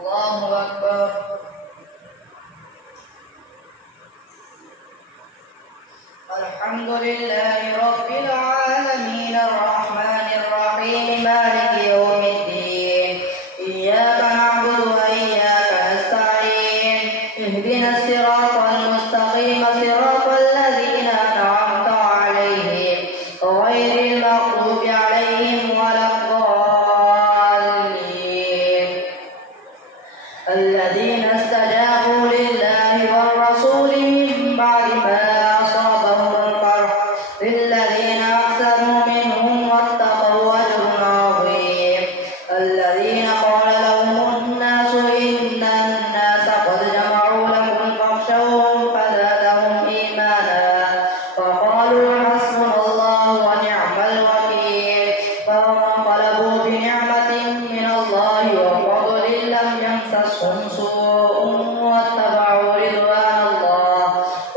الله أكبر. الحمد لله رب العالمين الرحمن الرحيم مالك يوم الدين إياك نعبد وإياك نستعين اهدنا الصراط المستقيم صراط الذين أنعمت عليهم غير المغضوب عليهم ولا الضالين الذين استجابوا لله والرسول من بعد ما أصابهم القرح للذين أحسنوا منهم واتقوا أجر عظيم الذين قال لهم الناس إن الناس قد جمعوا لكم فاخشوهم فزادهم إيمانا وقالوا حسبنا الله ونعم الوكيل فانقلبوا بنعمة من الله وفضل لم يمسسهم سوء واتبعوا رضوان الله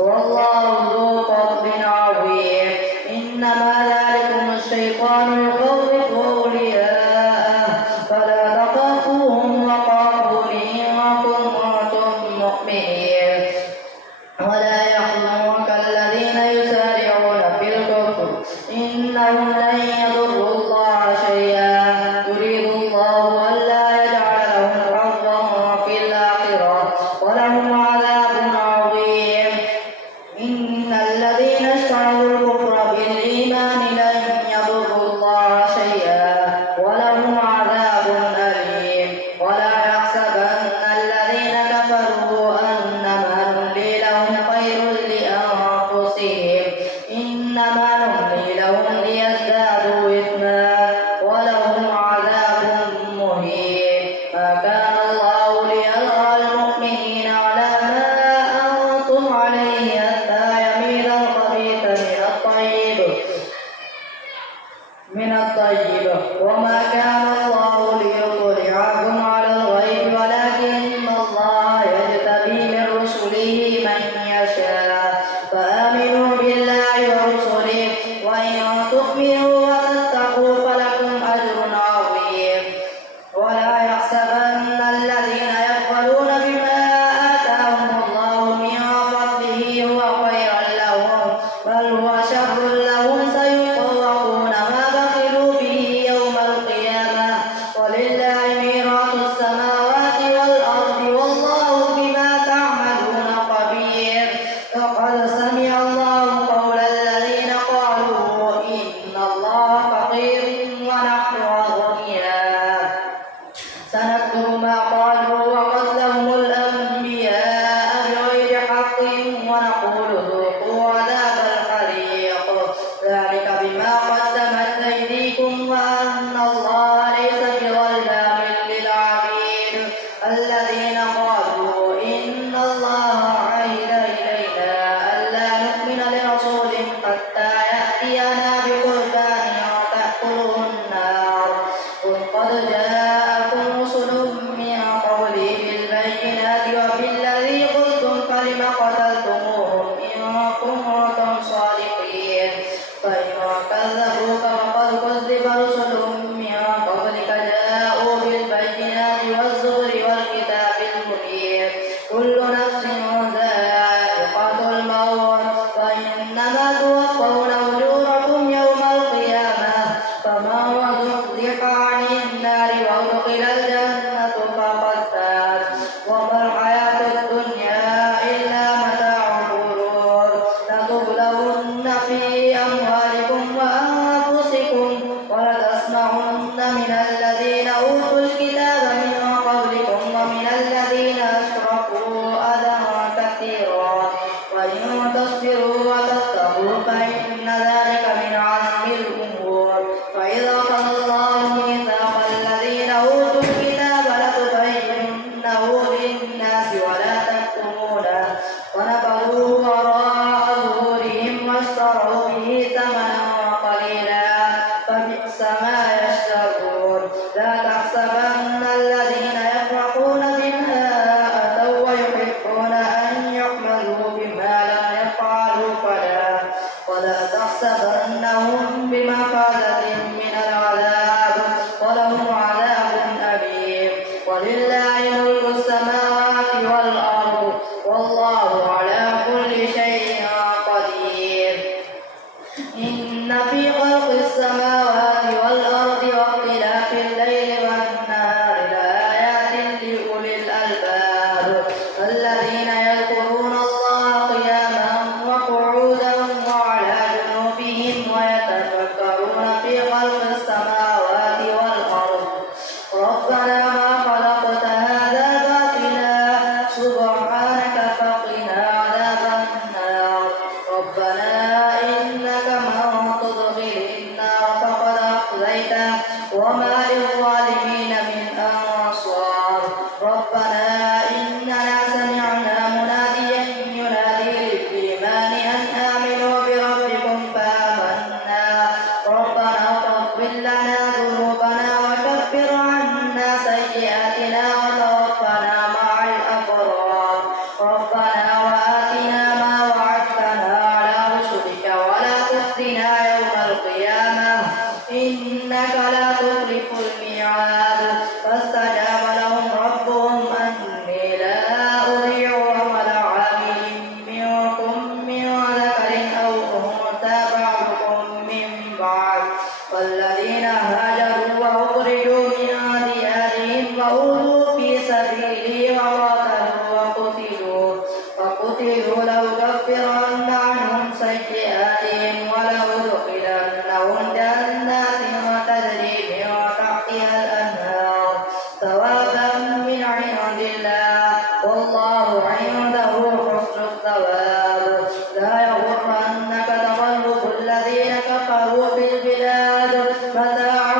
والله ذو فضل عظيم إنما ذلكم الشيطان يخوف أولياءه فلا تخافوهم وخافوني إن كنتم مؤمنين ولا يحزنك الذين يسارعون في الكفر إنهم لن يضروا الله شيئا يريد الله ألا يجعل لهم حظا في الآخرة ولهم عذاب عظيم إن الذين اشتروا الكفر بالإيمان لن يضروا الله شيئا ولهم عذاب أليم ولا يحسبن الذين كفروا أنما نملي لهم خير لأنفسهم إنما نملي لهم ليزدادوا إثما ولهم عذاب مهين ما كان الله ليذر المؤمنين على ما أنتم عليه حتى يميز الخبيث من الطيب وما كان الله ليطلعكم على الغيب ولكن الله يجتبي من رسله من يشاء فآمنوا بالله ورسله وإن تؤمنوا وتتقوا فلكم أجر عظيم ولا يحسبن الذين يبخلون بما آتاهم الله من فضله هو خيرا لهم بل هو شر لهم سيطوقون ما بخلوا به يوم القيامة ولله ميراث السماوات والأرض والله بما تعملون خبير لقد سمع الله قول الذين قالوا إن الله فقير ونحن أغنياء سنكتب ما قالوا وقتلهم الأنبياء بغير حق ونقول ذوقوا عذاب الحريق ذلك بما قدمت أيديكم وأن الله ليس بظلام للعبيد الذين قالوا إن الله عهد إلينا ألا نؤمن لرسول حتى يأتينا بقربان تأكله النار قل قد جاءكم رسل من قبلي بالبينات وبالذي قلتم فلم قتلتموهم إن كنتم صادقين فإن كذبوك فقد كذب رسل من قبلك جاءوا بالبينات والزبر والكتاب المنير كل نفس ذائقة الموت فإنما توفون أجوركم يوم القيامة فمن زحزح عن النار وأدخل الجنة فقد فاز وما الحياة الدنيا إلا متاع الغرور لتبلون في أموالكم وأنفسكم ولتسمعن من الذين أوتوا الكتاب من قبلكم ومن الذين أشركوا أذى كثيرا وإن تصبروا وتتقوا فإن ذلك من عزم الأمور فإذا أخذ الله ميثاق الذين أوتوا الكتاب لتبيننه للناس ولا تكتمونه ونبذوه وراء ظهورهم واشتروا به ثمنا قليلا فبئس ما يشترون لا تحسبن الذين يفرحون بما أتوا ويحبون أن يحمدوا بما لم يفعلوا ولا تحسبنهم بمفازة من العذاب ولهم عذاب أليم ولله ملك ربنا ما خلقت هذا باطلا سبحانك فقنا عذاب النار ربنا إنك من تدخل النار فقد أخزيته وما للظالمين من أنصار ربنا إننا سمعنا مناديا ينادي للإيمان أن آمنوا بربكم فآمنا ربنا فاغفر لنا ذنوبنا وكفر عنا سيئاتنا وتوفنا مع الأبرار ربنا وآتنا ما وعدتنا على رسلك ولا تخزنا يوم القيامة إنك لا تخلف الميعاد فاستجاب لهم ربهم أني لا أضيع عمل عامل منكم من ذكر أو أنثى بعضكم من بعض والذين هاجروا وأخرجوا من ديارهم وأوذوا في سبيلي وقتلوا لأكفرن عنهم سيئاتهم ولأدخلنهم جنات تجري من تحتها الأنهار ثوابا من عند الله والله عنده حسن الثواب لا يغرنك تقلب الذين كفروا في البلاد متاع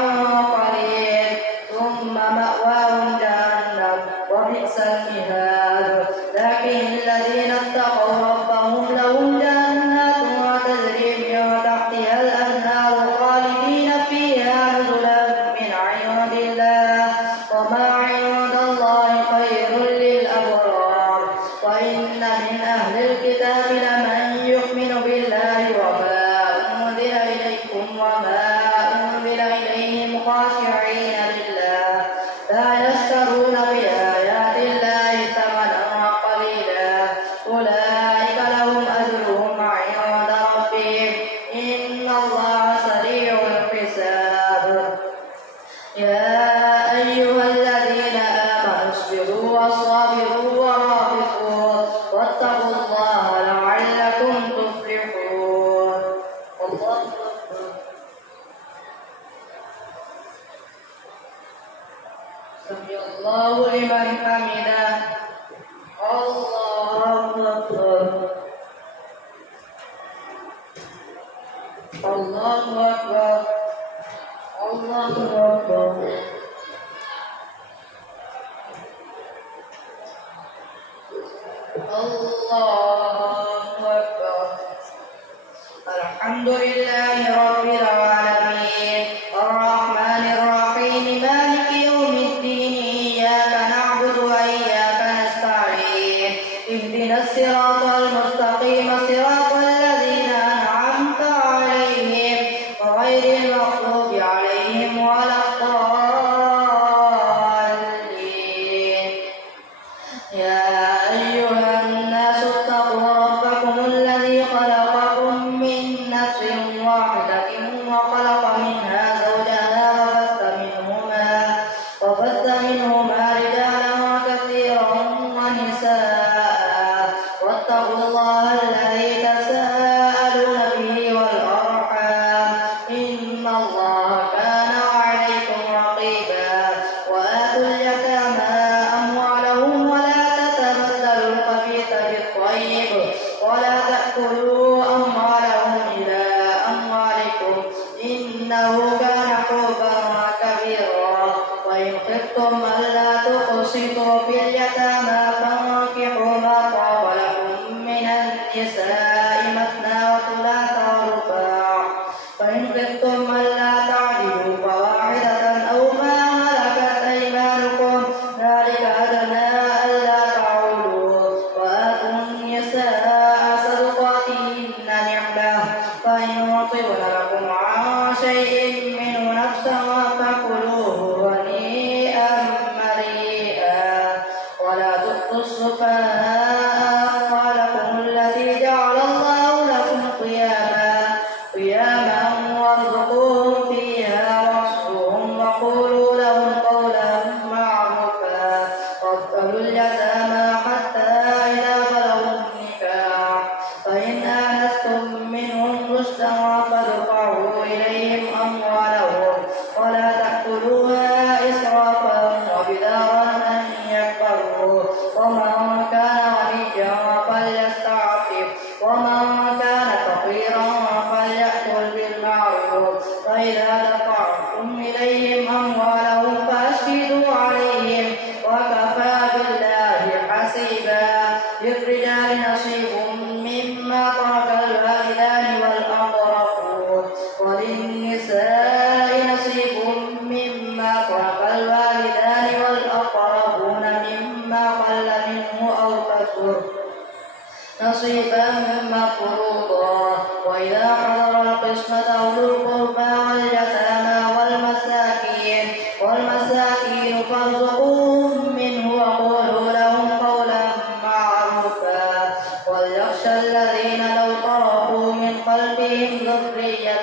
قليل ثم مأواهم جهنم وبئس المهاد لكن الذين اتقوا ربهم لهم جنات تجري من تحتها الأنهار خالدين فيها نزلا من عند الله وما عند الله خير للأبرار وإن من أهل الكتاب لمن يؤمن بالله وما أنزل إليكم وما أنزل إليهم خاشعين لله لا يشترون بآيات الله ثمنا قليلا أولئك لهم أجرهم عند ربهم إن الله سريع الحساب يا أيها الذين آمنوا اصبروا وصابروا ورابطوا واتقوا الله لعلكم تفلحون الله أكبر سمع الله لمن حمده الله أكبر الله أكبر الله أكبر الله أكبر الحمد لله رب العالمين الرحمن الرحيم مالك يوم الدين إياك نعبد وإياك نستعين اهدنا الصراط المستقيم صراط الذين أنعمت عليهم غير المغضوب عليهم ولا الضالين يا أيها الناس اتقوا ربكم الذي خلقكم من نفس واحدة وخلق منها زوجها وبث منهما رجالا كثيرا ونساء واتقوا الله الذي تساءلون به والأرحام إن الله كان عليكم رقيبا وآتوا اليتامى أموالهم ولا تتبدلوا الخبيث بالطيب ولا تأكلوا أموالهم إلى أموالكم إنه كان حوبا كبيرا وإن خفتم ألا تقسطوا في اليتامى فانكحوا ما طاب لكم من النساء مثنى وثلاث ورباع فإن خفتم ألا تعدلوا فواحدة أو ما ملكت أيمانكم ذلك أدنى ألا تعولوا وآتوا النساء صدقاتهن نحلة فإن طبن لكم عن شيء منه نفسا فكلوه هنيئا مريئا ولا نصيبا مفروضا وإذا حضر القسمة أولو القربى واليتامى والمساكين فارزقوهم منه وقولوا لهم قولا معروفا وليخشى الذين لو تركوا من خلفهم ذرية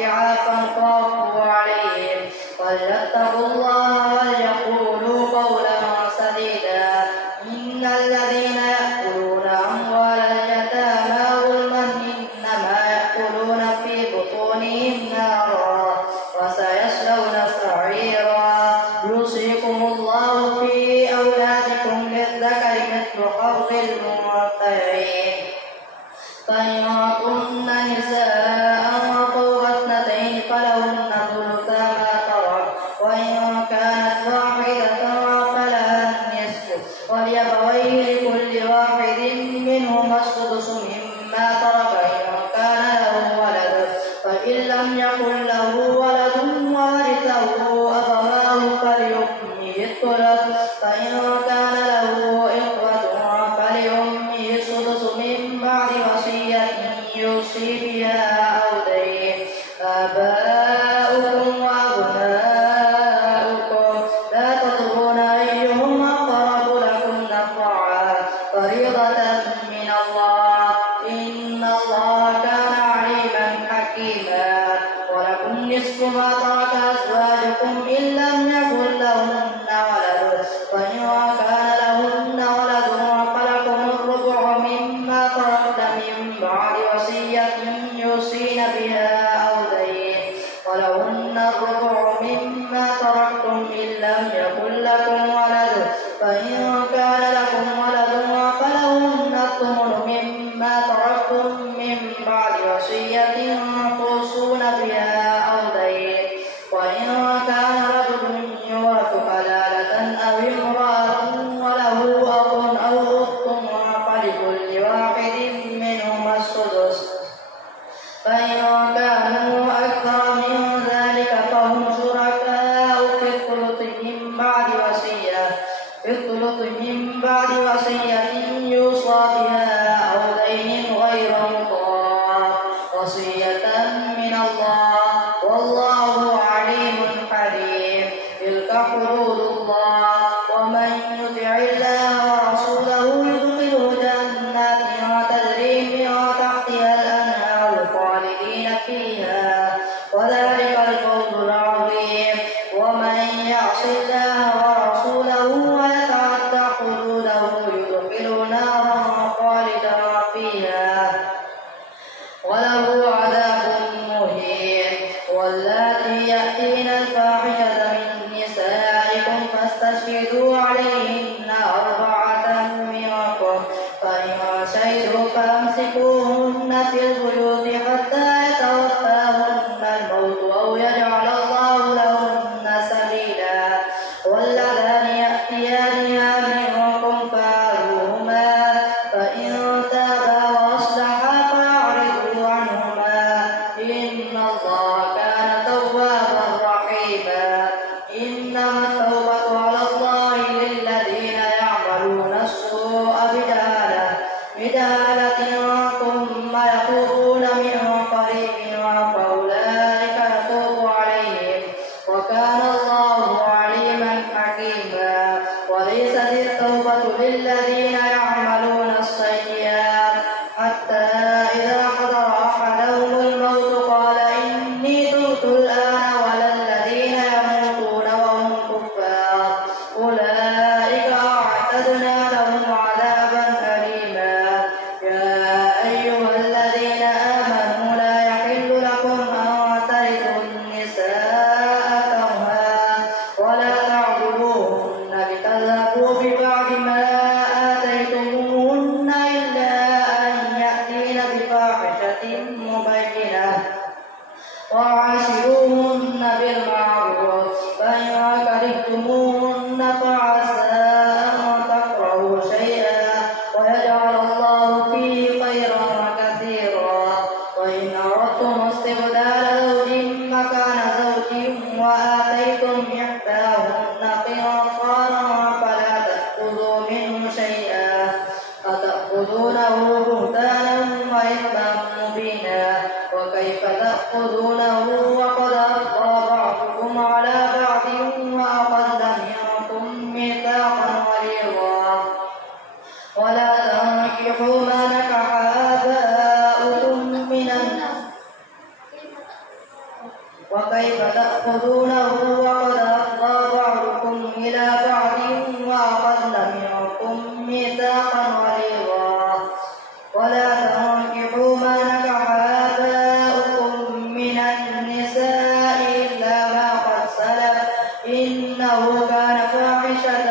ضعافا خافوا عليهم فليتقوا الله وليقولوا قولا سديدا إن الذين يأكلون أموال اليتامى ظلما إنما يأكلون في بطونهم نارا وسيصلون سعيرا يوصيكم الله في أولادكم للذكر مثل حظ الأنثيين فإن كن نساء فوق اثنتين فلهن ثلثا ما ترك وإن كانت واحدة فلها النصف ولأبويه لكل واحد منهما السدس مما ترك إن كان له ولد فإن لم يكن له ولد وورثه أبواه فلأمه الثلث فإن كان له إخوة فلأمه السدس من بعد وصية يوصي بها أو دين آباؤكم وأبناؤكم لا تدرون أيهم أقرب لكم نفعا فريضة من الله إن الله كان عليما حكيما ولكم نصف ما ترك أزواجكم إن لم يكن لهن ولد فإن كان لهن ولد فلكم الربع مما تركن من بعد وصية يوصين بها أو دين ولهن الربع مما تركتم إن لم يكن لكم ولد فإن كان لكم ولد فلهن الثمن مما تركتم من بعد وصية توصون بها أو دين وإن كان رجل يورث كلالة أو امرأة وله أخ أو أخت فلكل واحد منهما السدس فإن كانوا أكثر من ذلك فهم شركاء في الثلث من بعد وصية يوصى بها أو دين غير مضار وصية من الله والله عليم حليم تلك حدود الله ومن يطع الله ورسوله يدخله جنات تجري من تحتها الأنهار خالدين فيها وذلك الفوز العظيم ومن يعص الله ورسوله ويتعدى حدوده يدخله نارا خالدا فيها وله عذاب مهين واللاتي يأتين الفاحشة من نسائكم فاستشهدوا عليهن أربعة منكم فإن شهدوا فأمسكوهن في البيوت حتى يتوفاهن الموت أو يجعل الله لهن سبيلا واللذان يأتيانها منكم فآذوهما فإن تابا وأصلحا فأعرضوا عنهما إن الله كان توابا رحيما إنما التوبة على الله للذين يعملون السوء بجهالة ثم يتوبون من قريب فأولئك يتوب عليهم وكان الله عليما حكيما وليست التوبة للذين يعملون السيئات حتى إذا حضر أحدهم الموت قال إني تبت الآن ولا الذين يموتون وهم كفار أولئك أعتدنا لهم عذابا أليما يا أيها الذين آمنوا لا يحل لكم أن ترثوا النساء كرها ولا تعضلوهن لتذهبوا ببعض ما آتيتموهن إلا أن يأتين بفاحشة مبينة وعاشروهن بالمعروف فإن كرهتموهن فعسى أن تكرهوا شيئا ويجعل الله فيه خيرا كثيرا وإن أردتم استبدال زوج مكان زوج وآتيتم إحداهن قنطارا فلا تأخذوا منه شيئا أتأخذونه بهتانا إلى بعض وأخذن منكم ميثاقا غليظا ولا تنكحوا ما نكح آباؤكم من النساء إلا ما قد سلف إنه كان فاحشة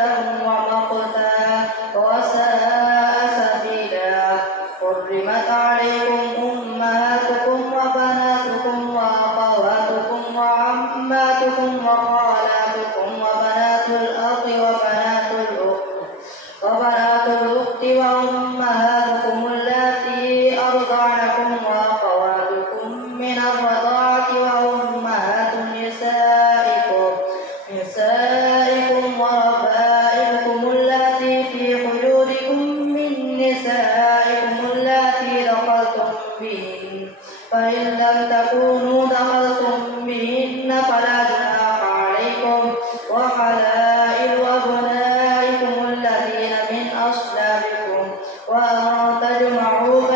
ومقتا وساء سبيلا. حرمت عليكم أمهاتكم وبناتكم وأخواتكم وعماتكم وخالاتكم وبنات الأخ وبنات الأخت وأمهاتكم اللاتي أرضعنكم وأخواتكم من الرضاعة وأمهات نسائكم وربائبكم اللاتي في حجوركم من نسائكم اللاتي دخلتم بهن فإن لم تكونوا دخلتم بهن فلا جناح عليكم وحلائل أبنائكم الذين من أصلابكم وأن تجمعوا